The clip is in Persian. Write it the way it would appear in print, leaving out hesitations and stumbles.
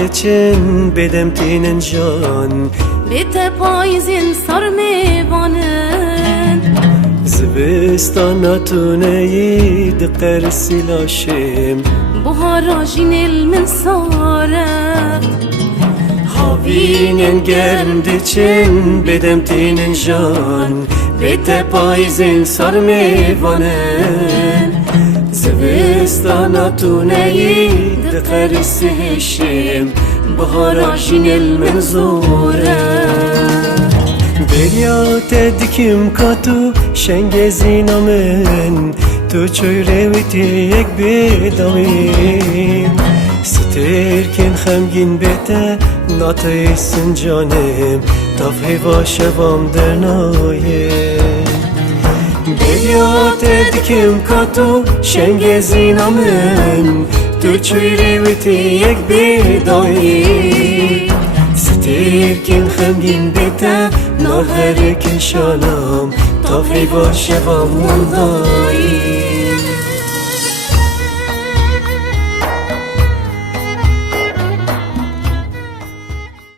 دچن بدم تینن جان بته پاییزین سر میوانن زبستان نتونه ید قرسی لاشم بهارا جینل من ساره هاوینن گرم دچن بدم تینن جان بته پاییزین سر میوانن زبستان نتونه ید قرسی هشم بهارا جینل من زوره بریات دیکم کاتو شنگ زینامن تو چوی رویتی یک بدامیم سترکن خمگین بیته ناتای سنجانم تافهی و شوام در نایم بریات دیکم کاتو شنگ زینامن تو چوی رویتی یک بدامیم سترکن خمگین بیته ناهر کشانم تا فی باشه و موندای